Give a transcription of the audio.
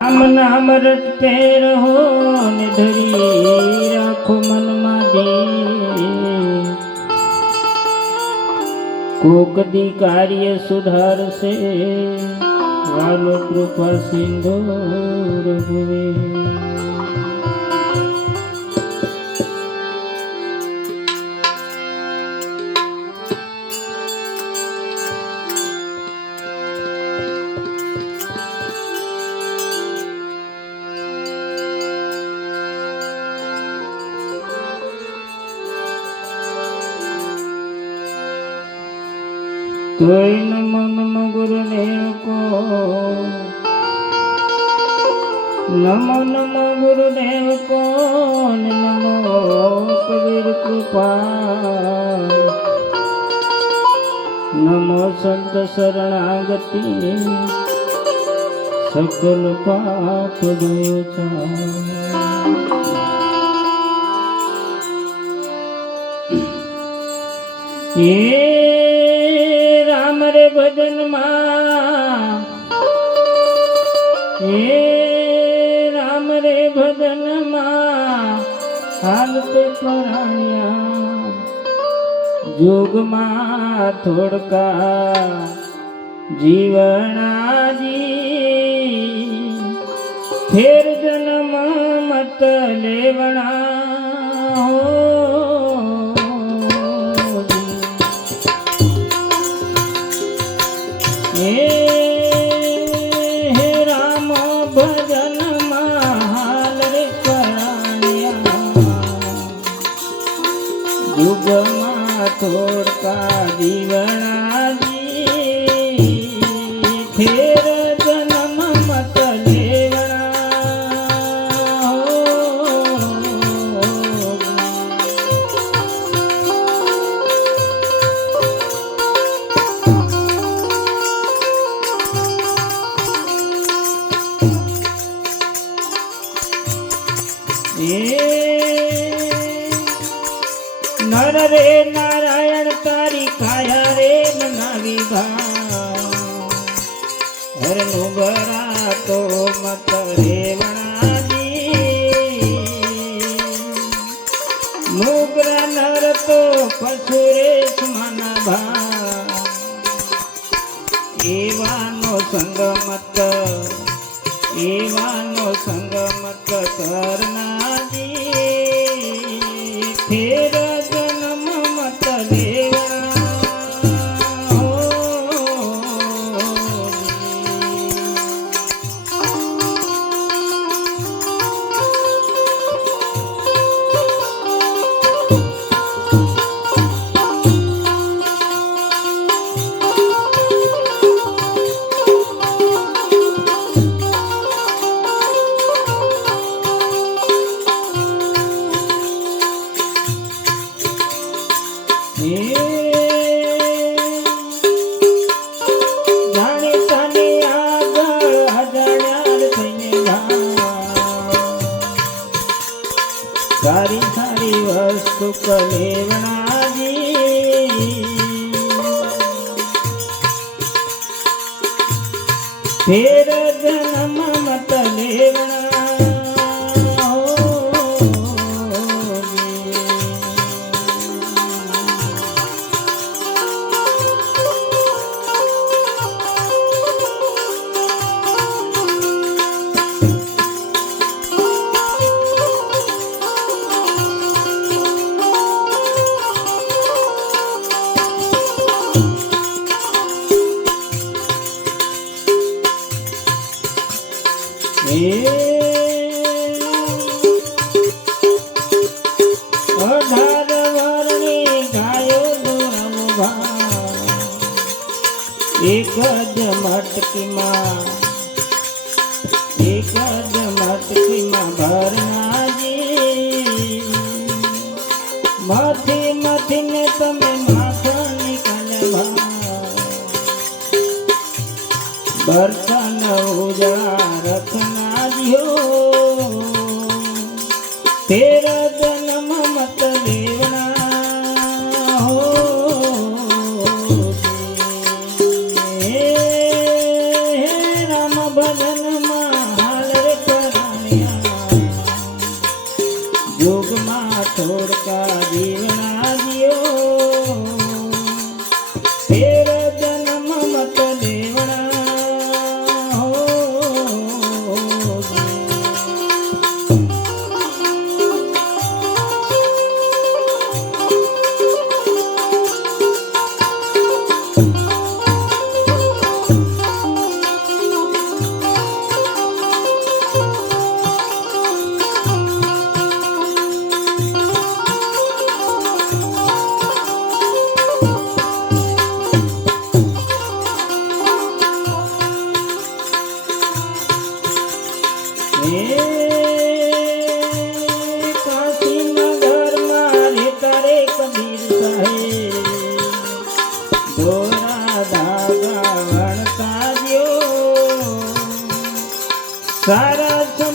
નામ નામ રટતે રહો ને ધરી રાખો મનમાં દે કોકદી કાર્ય સુધારશે, વાલો કૃપા સિંધો રઘુવે તોય મન ગુરુદેવ કો નમો નમો ગુરુદેવ કો નમો કબીર કૃપા નમો સંત શરણાગતિ સકલ પાપ રામ રે ભજનમાં. હે રામ રે ભજનમાં. હાલતે પરાણ્યા. જોગમાં થોડકા જીવણાજી. ફેર જન્મ મત લેવણા. Oh. નર રે નારાયણ તારી કાયા રે બનાવી ભા. હરનું ગરા તો મત રેવણાજી. મુગરા નર તો પશુ રે સમાના ભા. એવાનો સંગમત એવાનો સંગમત કરનાજી કલેવણાજી ફેર જન્મ મટકીમાં એક જ મટકીમાં ભરનાજી. મથી મથીને તમે નીકળે ભાવ. બર્તન ઉજળા રખના દિયો તેર જન્મ મત Sarah, some